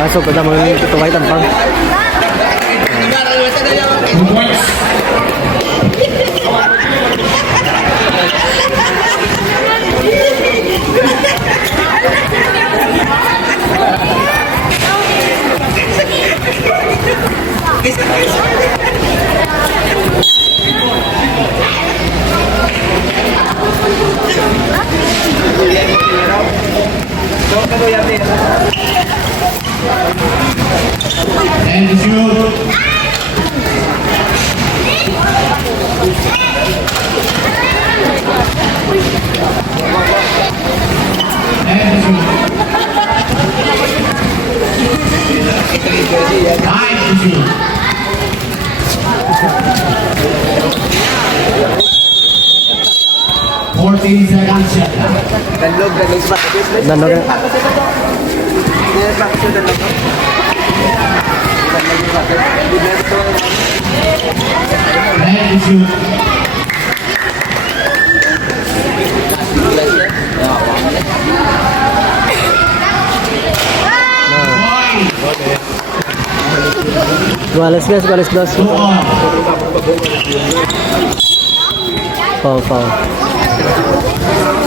Pasok ka naman yung tuway tampang. And shoot. And shoot. Nice shoot. 14 seconds shot. Danlog sa Dandog. And shoot. Guales guys, guales dos. 2 on. Foul, foul.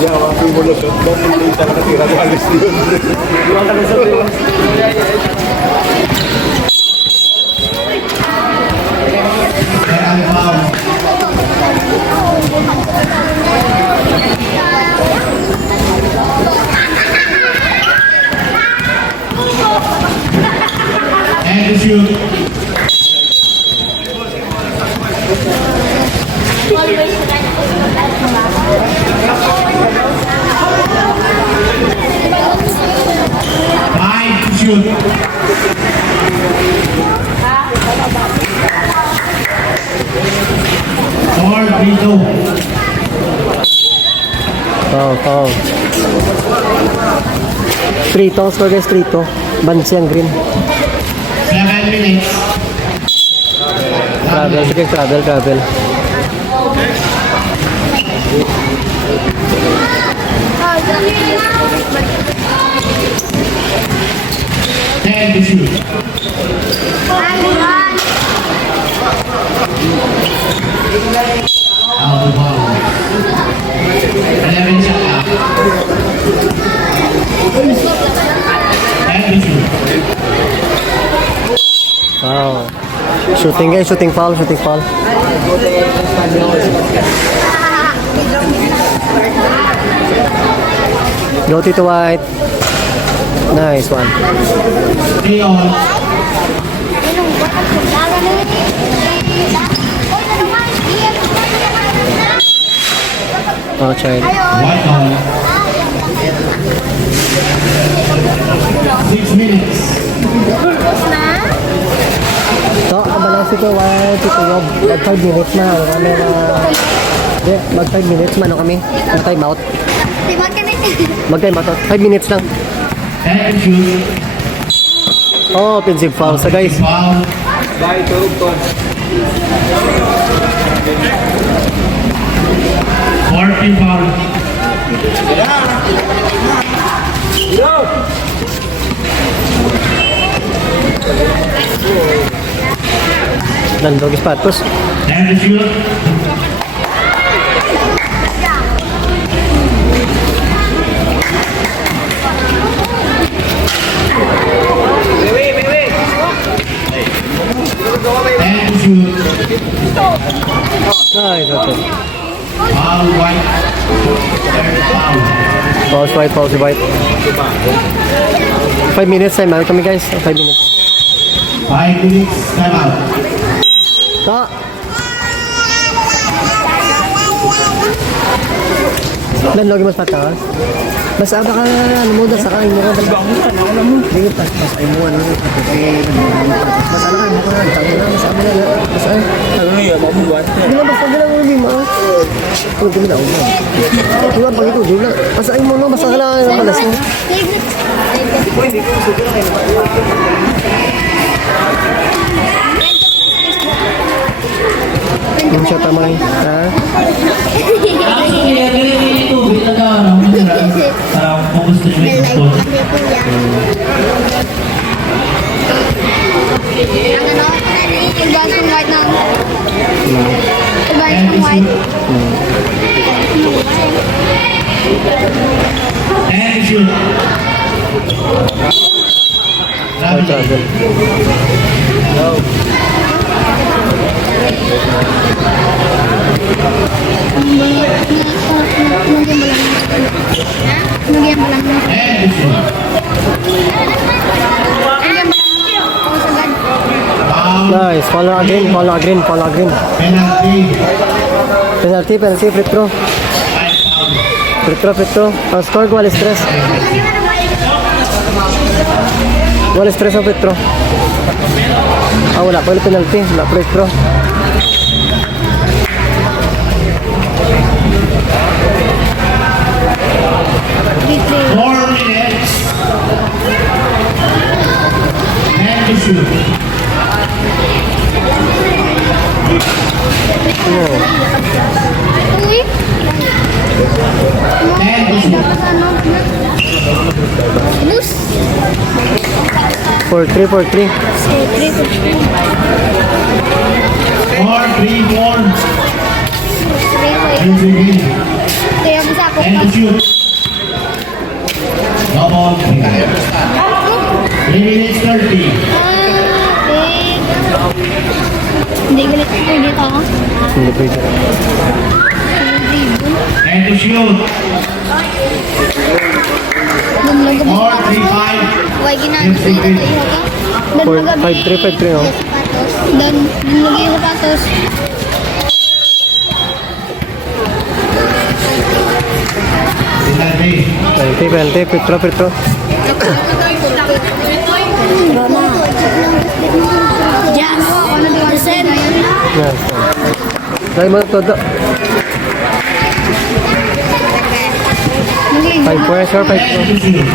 Ya, waktu mulut bom ini salah ketira tuh habis itu. Gua kan satu. Second foul. And shoot. Five to shoot. Four, 3-2. Foul, foul. 3-2 score guys, 3-2. Bansi ang green. 7 minutes. Travel, sige, travel, travel. Ten to shoot. Out of bounds. 11 shot out. 10 to shoot. Wow. Shooting guys, shooting foul, shooting foul. Go to white. Nice one. 3 on. Outside. 1 on. 6 minutes. So, kabalasi ko, white, ito yung mag 5 minutes na. Kami na... Hindi, mag 5 minutes man kami. Mag time out. Mag time out. 5 minutes lang. 10 to shoot. Oh, offensive foul sa guys. Foul. Bye, tulog to. 14 foul. Nandog ispatos. 10 to shoot. Nice, okay. Foul white. Third foul. Pause white, pause white. 5 minutes time out kami guys. 5 minutes. 5 minutes. Time out. So, Landlog mas patas. Mas aba ka ano mo sa kain mo ka. Alam mo. Dili pas ay mo ano. Mas ala ka mo ka tango na mas aba na. Mas ay. Ano ya, mau buat. Dili mas pagala mo ni ma. Ano kami daw mo. Dili pag ito dili. Mas ay mo no mas ala ka malas mo. Yung siya tamay. Ha? kuya. Ang ano, yung guys ng white na. Yung guys ng white. And shoot. Ay, travel. Nagyan mo lang. And shoot. Nagyan mo lang. Ako sagad. Foul. Nice. Follow again. Penalty. Penalty, free throw. 5 foul. Free throw. Ang score ko, walis stress. Walis stress ang free throw. Wala pa ulit penalty. Wala free throw. Three. 4 minutes. And to shoot. Uy. And to shoot. Dapat ano? Bus. 4-3. 3. 4-3-4. 3. And to win. Kaya bisa ako. And to shoot. Double. 3 minutes 30. Hindi galit ko dito. Hindi pwede. And to shoot. 4-3-5. Why ginagawa ko ito iyo ka? Dan 5-3, no? Dan lagi yung sapatos. Penalty. Free throw. Yes. Ano di ba sen? Yes. Dahil mo todo. 5 points or 5 And to shoot.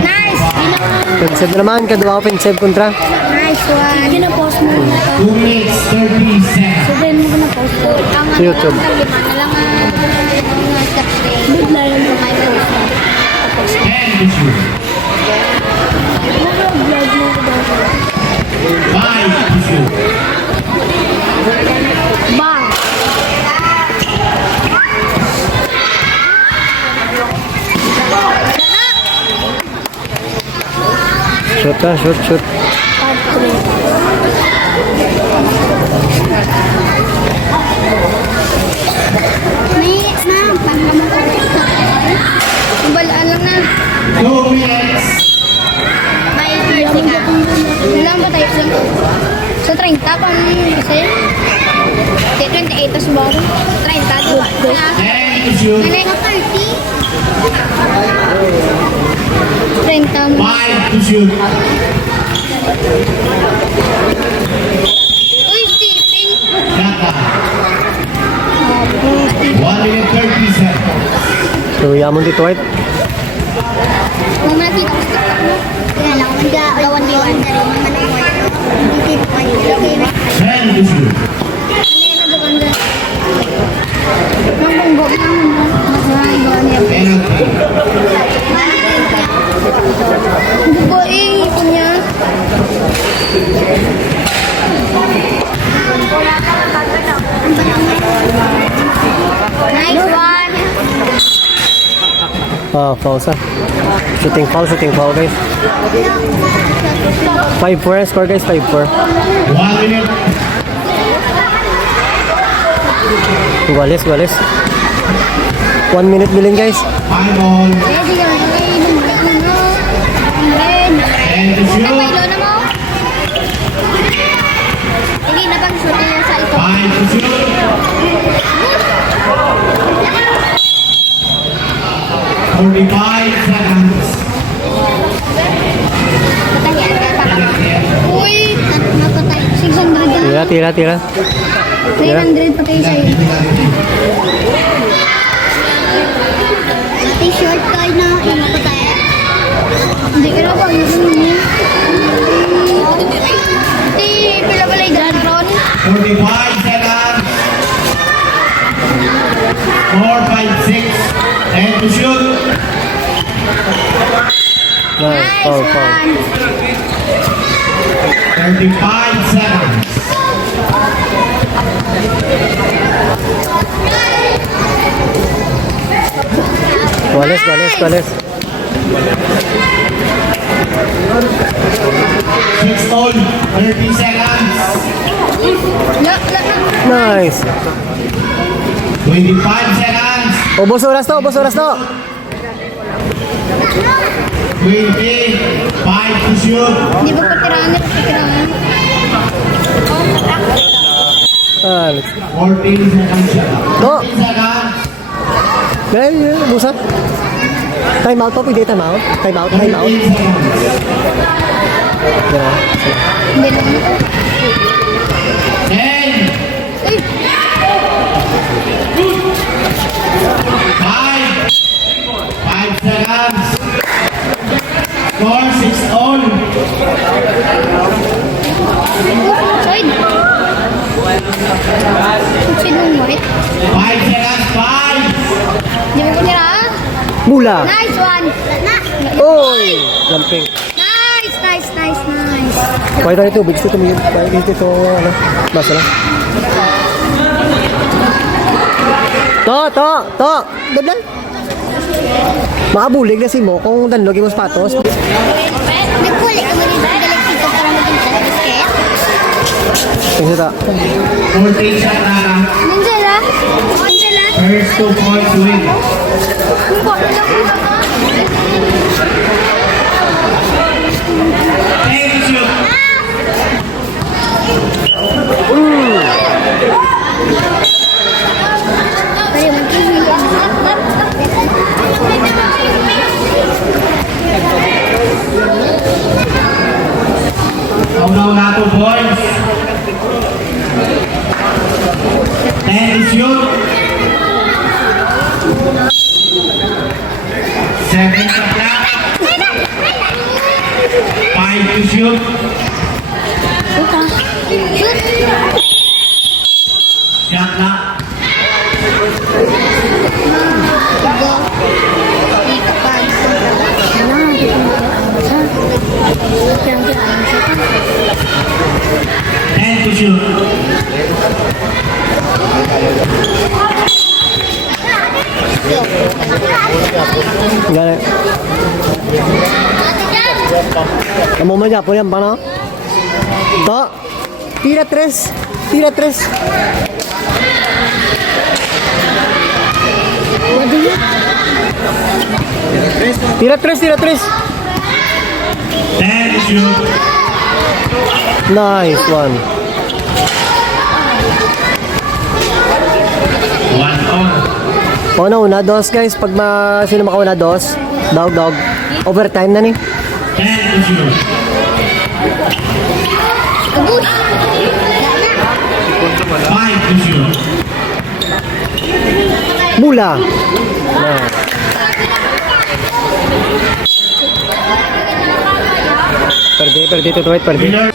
Nice. Pensave naman, kadua ko pensave kontra. Nice one. Gina-post mo. 2 minutes 30 seconds. So then mo gina-post ko. Ang Sa YouTube. lima na lang ang steps. Bigla lang yung may post mo. And to shoot. 5 to shoot. Bang. Shoot. Next na. Balaan lang na. 2 minutes. May 30 ka. Ilan ba tayo? So 30 pa kasi. 28 tas baro. 30 diba? And to shoot. Ano yung 30? 30 mo. 5 to shoot. Uy, Stephen. Shot 1 minute 30 seconds. So, yamon dito, White. Kung nakita ko sa TikTok mo. Kaya lang, gawan mo yun. And to shoot. Penalty. Bubuing ito niya. Nice one. Foul sa. Shooting foul, guys. 5-4 score, guys. 5-4. 1 minute. Walis. 1 minute billing, guys. 5 all. Ready ka na Red. And to Ang shoot. pailo na mo. Hindi na bang shooting yung sa ito. 5 to shoot. 45 seconds. Patahian ka pa. Penalty. Uy, napatay. 600 na. Tira. 300 patay sa'yo. T-shirt ko na napatay. Hindi ka na ba? Pila pala yung Dron? 45 seconds. 4, 5, 6. And Nice Foul, foul. one. 35 seconds. Wales. 6 all. 30 seconds. Look. Nice. 25 seconds. Ubos oras to. 20. 5 to shoot. Di ba patirahan? Ah, 14 seconds shot. to. 10 seconds. Ganyan, busa. Time out to, pwede time out. Time out. 15 seconds. Yan. Hindi naman. 10. Ay, 5 seconds. Score 6 all. side. Side mong white. 5 seconds. 5. Di ba patirahan? Mula. Nice one. Oy! Lamping. Nice. Pwede tayo tubig. Ito tumingin. Ito, ano. Basta lang. To! Dablan. Makabulig na si mo kung danlogin mo sapatos. Nagkulik ka mo rin sa galaktika para maging basket. Tingnan ta. 14 shot na. Angela? First 2 points win. Take shoot. Pwede Unaw na 2 points. 10 to shoot. 7 sa clock. 5 to shoot. Shot clock. To shoot. Gale. Kamu mo niya po yan, paano? To. Tira tres. Tira tres. 10 to shoot. Nice one. 1 on. Una, dos guys. Pag sino makauna, dos. Dog. Overtime na ni. 10 to shoot. Abus! 5 to shoot. Mula. Na. Perde, tutuwit, perde. Winner.